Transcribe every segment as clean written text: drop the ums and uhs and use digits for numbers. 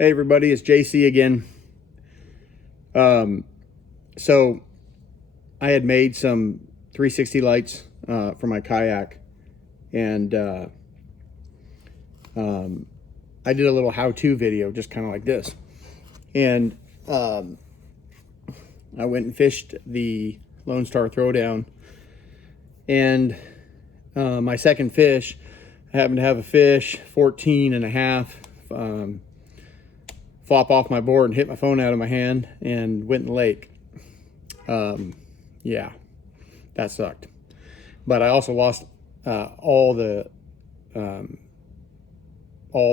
Hey everybody, it's JC again. So I had made some 360 lights for my kayak, and I did a little how-to video just kind of like this. And I went and fished the Lone Star Throwdown, and my second fish, I happened to have a fish 14 and a half flop off my board and hit my phone out of my hand and went in the lake. Yeah, that sucked. But I also lost all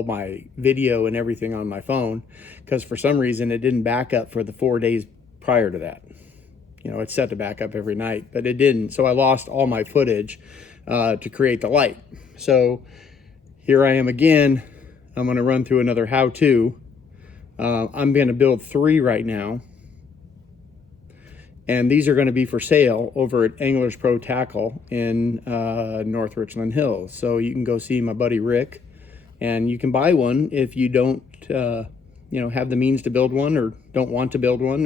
my video and everything on my phone, because for some reason it didn't back up for the 4 days prior to that. You know, it's set to back up every night, but it didn't. So I lost all my footage to create the light. So here I am again. I'm going to run through another how-to. I'm going to build 3 right now, and these are going to be for sale over at Anglers Pro Tackle in North Richland Hills. So you can go see my buddy Rick, and you can buy one if you don't have the means to build one, or don't want to build one,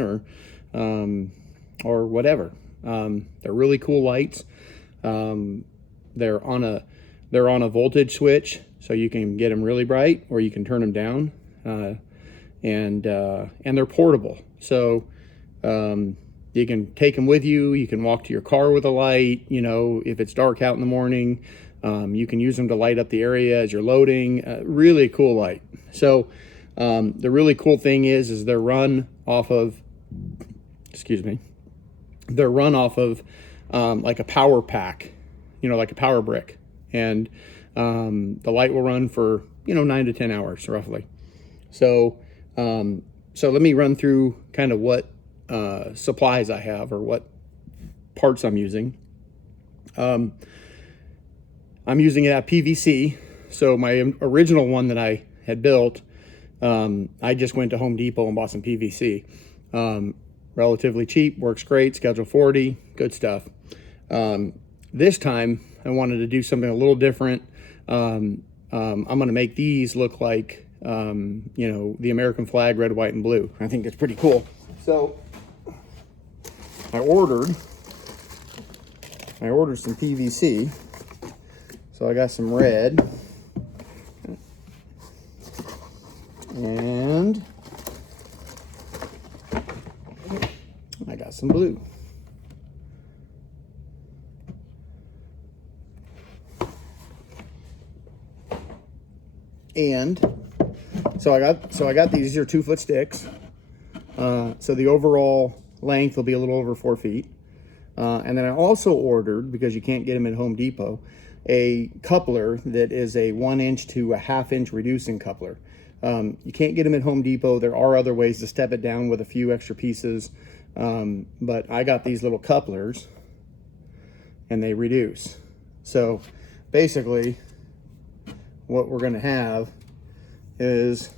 or whatever. They're really cool lights. They're on a voltage switch, so you can get them really bright or you can turn them down. And they're portable, so you can take them with you. You can walk to your car with a light. You know, if it's dark out in the morning, you can use them to light up the area as you're loading. Really cool light. So the really cool thing is they're run off of, like a power pack, like a power brick, and the light will run for 9 to 10 hours roughly. So let me run through kind of what supplies I have, or what parts I'm using. I'm using it at PVC. So my original one that I had built, I just went to Home Depot and bought some PVC. Relatively cheap, works great, Schedule 40, good stuff. This time I wanted to do something a little different. I'm going to make these look like the American flag, red, white, and blue. I think it's pretty cool. So I ordered some PVC. So I got some red, and I got some blue. And so I got these are 2-foot sticks. So the overall length will be a little over 4 feet. And then I also ordered, because you can't get them at Home Depot, a coupler that is a 1-inch to a 1/2-inch reducing coupler. You can't get them at Home Depot. There are other ways to step it down with a few extra pieces. But I got these little couplers, and they reduce. So basically what we're going to have is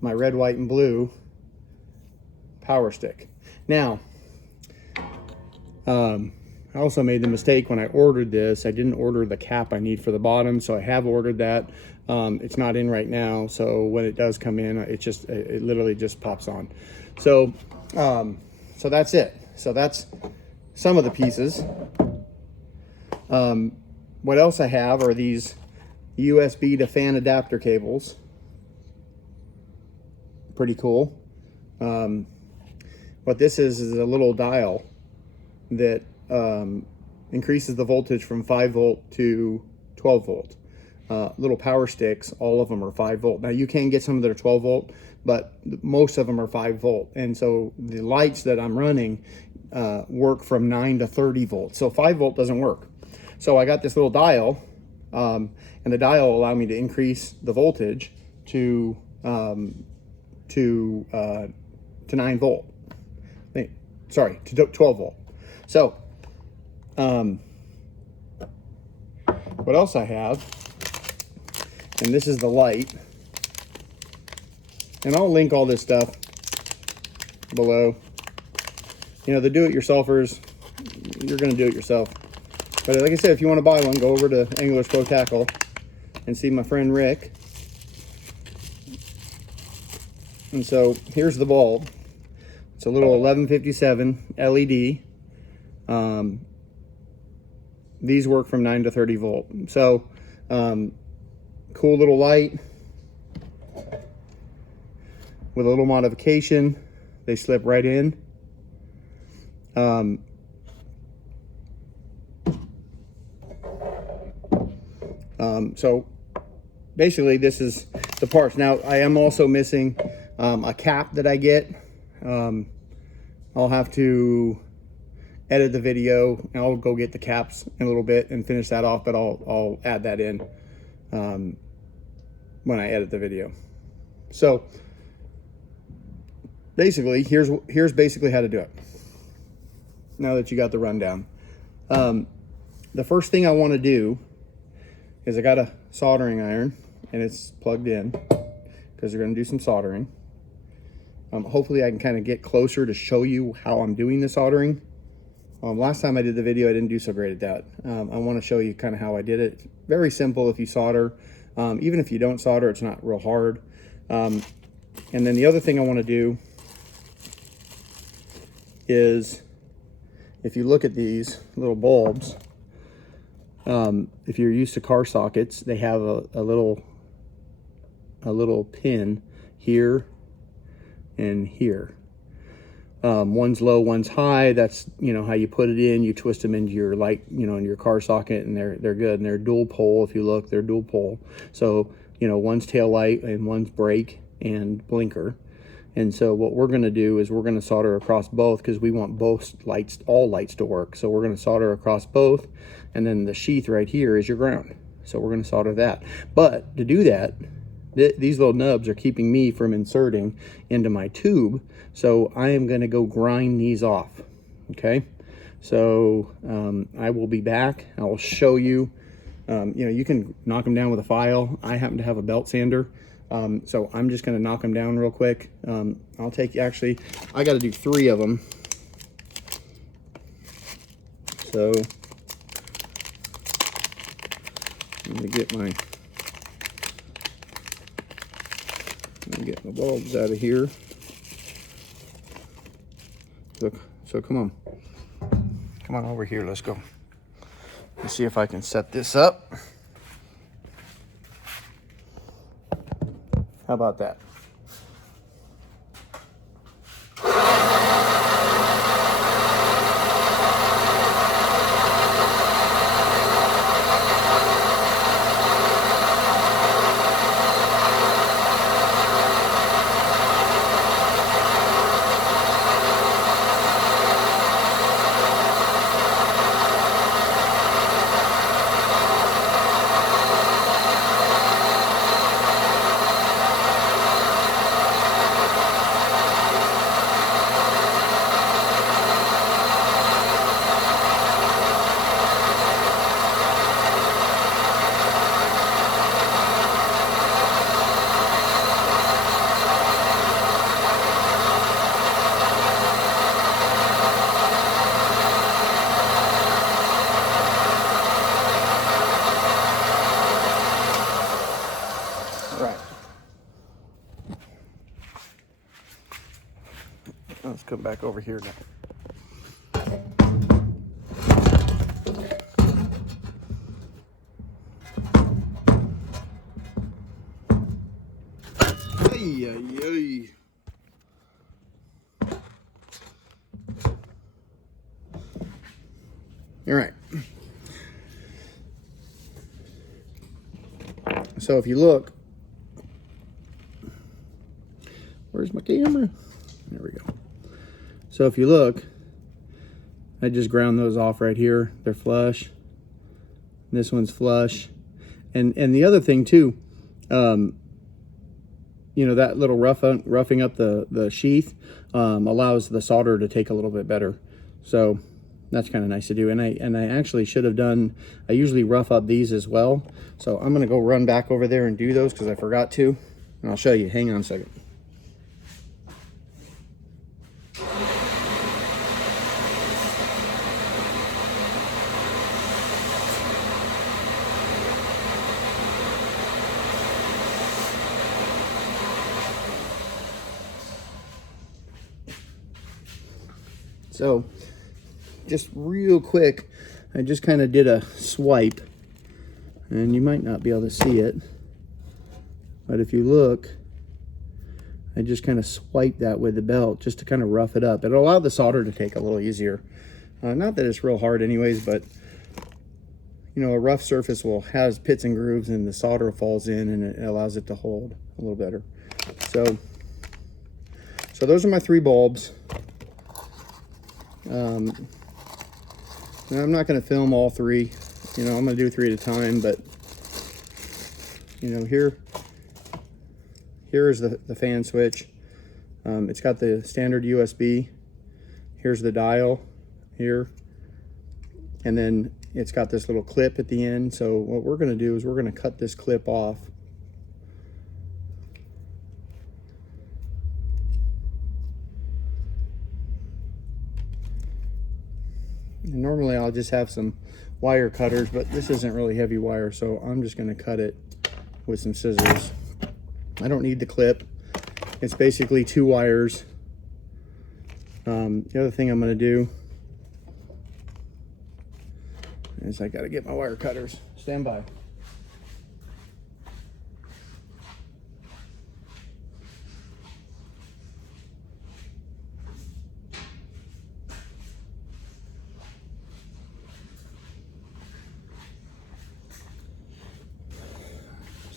my red, white, and blue power stick. Now, I also made the mistake when I ordered this. I didn't order the cap I need for the bottom, so I have ordered that. It's not in right now, so when it does come in, it literally just pops on. So that's it. So that's some of the pieces. What else I have are these USB to fan adapter cables. Pretty cool. What this is a little dial that increases the voltage from 5 volt to 12 volt. Little power sticks, all of them are 5 volt. Now you can get some that are 12 volt, but most of them are 5 volt. And so the lights that I'm running work from 9 to 30 volts. So 5 volt doesn't work. So I got this little dial, and the dial will allow me to increase the voltage to 9 volt. Sorry, to 12 volt. So what else I have, and this is the light, and I'll link all this stuff below. The do-it-yourselfers, you're going to do it yourself. But like I said, if you want to buy one, go over to Anglers Pro Tackle and see my friend Rick. And so here's the bulb. It's a little 1157 LED. These work from 9 to 30 volt. So cool little light. With a little modification, they slip right in. So basically this is the parts. Now I am also missing a cap that I get. I'll have to edit the video and I'll go get the caps in a little bit and finish that off, but I'll add that in when I edit the video. So basically here's basically how to do it. Now that you got the rundown, the first thing I want to do is I got a soldering iron and it's plugged in because they're going to do some soldering. Hopefully I can kind of get closer to show you how I'm doing the soldering. Last time I did the video, I didn't do so great at that. I want to show you kind of how I did it. It's very simple if you solder. Even if you don't solder, it's not real hard. And then the other thing I want to do is, if you look at these little bulbs, if you're used to car sockets, they have a little pin here and here. One's low, one's high. That's, you know, how you put it in. You twist them into your light, you know, in your car socket, and they're good. And they're dual pole. If you look, they're dual pole. So, you know, one's tail light and one's brake and blinker. And so what we're going to do is we're going to solder across both because we want both lights, all lights to work. So we're going to solder across both, and then the sheath right here is your ground. So we're going to solder that. But to do that, these little nubs are keeping me from inserting into my tube. So I am going to go grind these off. Okay. So I will be back. I will show you. You know, you can knock them down with a file. I happen to have a belt sander. So I'm just going to knock them down real quick. I'll take, actually, I got to do 3 of them. So let me get my bulbs out of here. So come on over here. Let's go. Let's see if I can set this up. How about that? Let's come back over here now. Ay, ay, ay. All right. So if you look, where's my camera? There we go. So if you look, I just ground those off right here. They're flush. This one's flush. And the other thing too, you know, that little roughing up the sheath allows the solder to take a little bit better. So that's kind of nice to do. And I actually should have done, I usually rough up these as well. So I'm gonna go run back over there and do those because I forgot to. And I'll show you. Hang on a second. So just real quick, I just kind of did a swipe, and you might not be able to see it, but if you look, I just kind of swipe that with the belt just to kind of rough it up. It'll allow the solder to take a little easier. Not that it's real hard anyways, but you know, a rough surface will have pits and grooves, and the solder falls in, and it allows it to hold a little better. So those are my 3 bulbs. And I'm not going to film all 3. You know, I'm going to do 3 at a time, but you know, here is the fan switch. It's got the standard USB. Here's the dial here, and then it's got this little clip at the end. So what we're going to do is we're going to cut this clip off. And normally I'll just have some wire cutters, but this isn't really heavy wire, so I'm just going to cut it with some scissors. I don't need the clip. It's basically 2 wires. The other thing I'm going to do is I got to get my wire cutters. Stand by.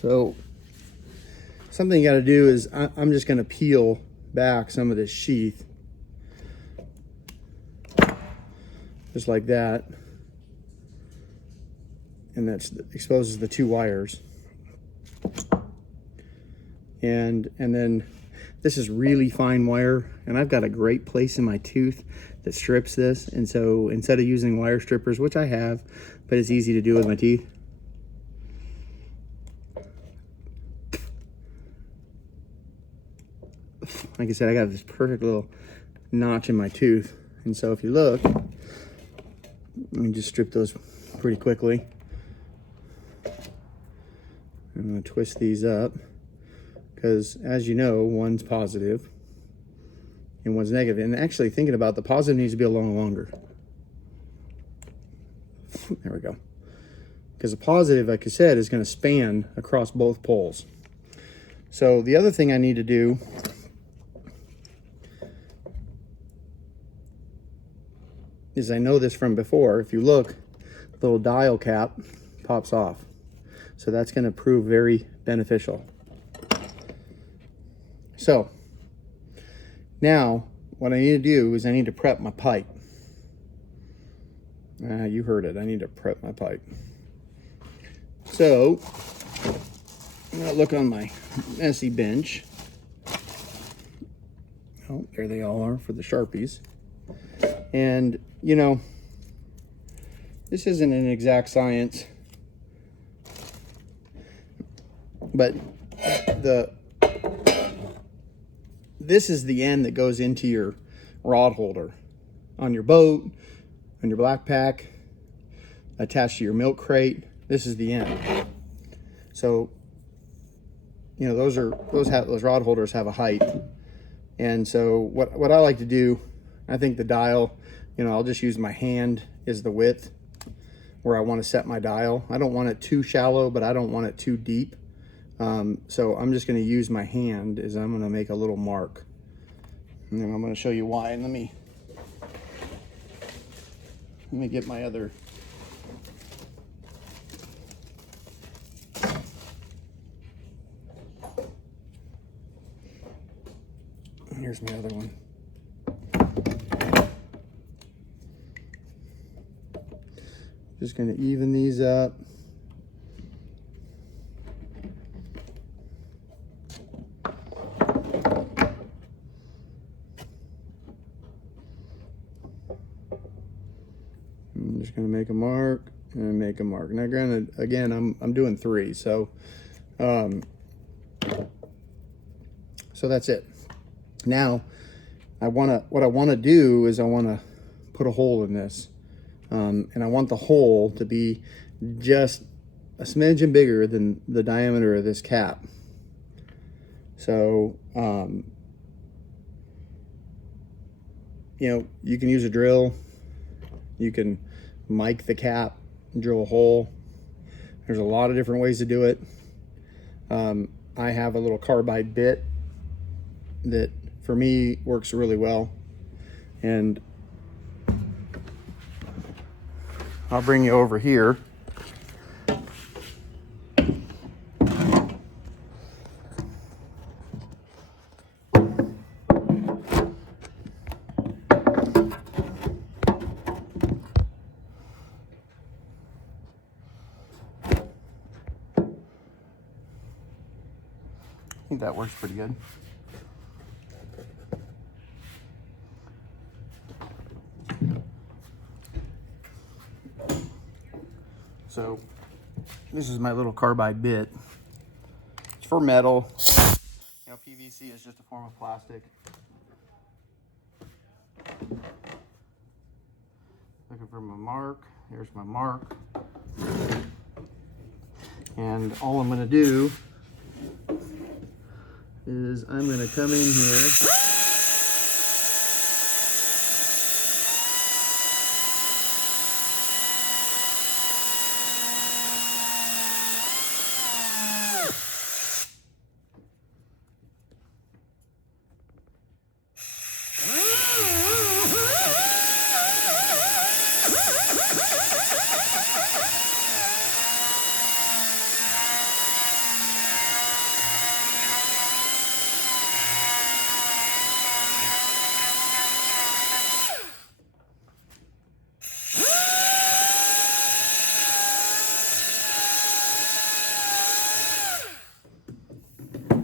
So something you got to do is I'm just going to peel back some of this sheath, just like that, and that exposes the 2 wires. And then this is really fine wire, and I've got a great place in my tooth that strips this, and so instead of using wire strippers, which I have, but it's easy to do with my teeth, like I said, I got this perfect little notch in my tooth. And so if you look, let me just strip those pretty quickly. I'm going to twist these up because, as you know, one's positive and one's negative. And actually, thinking about the positive needs to be a little longer. There we go. Because the positive, like I said, is going to span across both poles. So the other thing I need to do is, I know this from before, if you look, the little dial cap pops off. So that's going to prove very beneficial. So now what I need to do is I need to prep my pipe. You heard it. I need to prep my pipe. So I'm going to look on my messy bench. Oh, there they all are for the Sharpies. And, you know, this isn't an exact science, but this is the end that goes into your rod holder on your boat, on your backpack, attached to your milk crate. This is the end. So, you know, those rod holders have a height. And so what I like to do, I think the dial, you know, I'll just use my hand as the width where I want to set my dial. I don't want it too shallow, but I don't want it too deep. So I'm just going to use my hand as I'm going to make a little mark. And then I'm going to show you why. And let me get my other. Here's my other one. Just going to even these up. I'm just going to make a mark and make a mark. Now, granted, again, I'm doing 3, so that's it. Now, what I want to do is I want to put a hole in this. And I want the hole to be just a smidgen bigger than the diameter of this cap. So you know, you can use a drill, you can mic the cap, drill a hole. There's a lot of different ways to do it. I have a little carbide bit that for me works really well, and I'll bring you over here. I think that works pretty good. So this is my little carbide bit. It's for metal. You know, PVC is just a form of plastic. Looking for my mark. Here's my mark. And all I'm going to do is I'm going to come in here.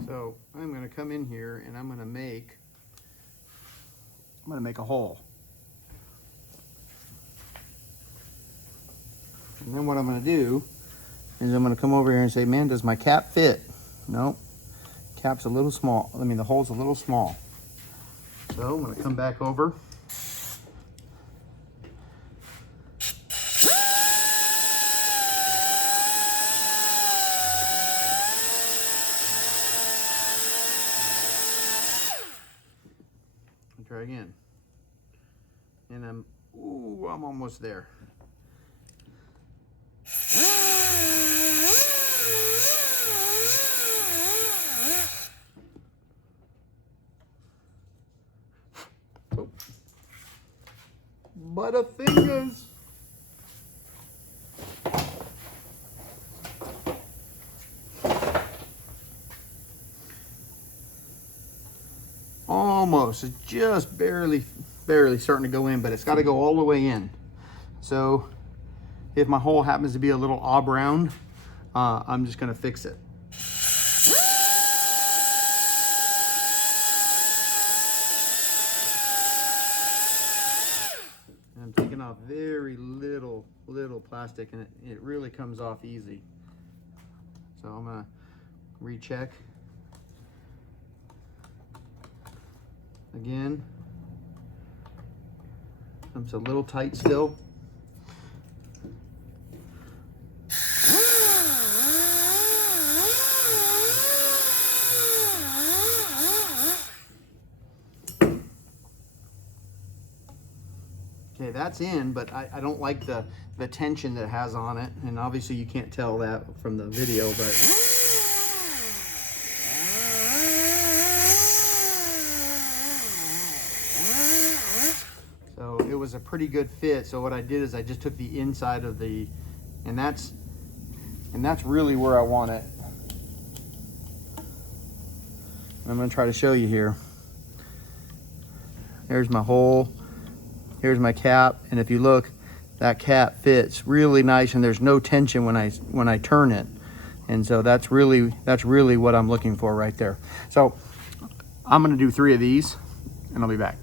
So I'm going to come in here and I'm going to make a hole. And then what I'm going to do is I'm going to come over here and say, man, does my cap fit? No, cap's a little small. I mean, the hole's a little small. So I'm going to come back over. Try again. And I'm almost there. Oh. Butterfingers. Almost. It's just barely starting to go in, but it's got to go all the way in. So if my hole happens to be a little odd round, I'm just going to fix it. And I'm taking off very little plastic, and it really comes off easy. So I'm going to recheck. Again, it's a little tight still. Okay, that's in, but I don't like the tension that it has on it, and obviously you can't tell that from the video, but so it was a pretty good fit. So what I did is I just took the inside of the, and that's really where I want it. And I'm going to try to show you here. There's my hole. Here's my cap, and if you look, that cap fits really nice, and there's no tension when I turn it. And so that's really what I'm looking for right there. So I'm going to do 3 of these, and I'll be back.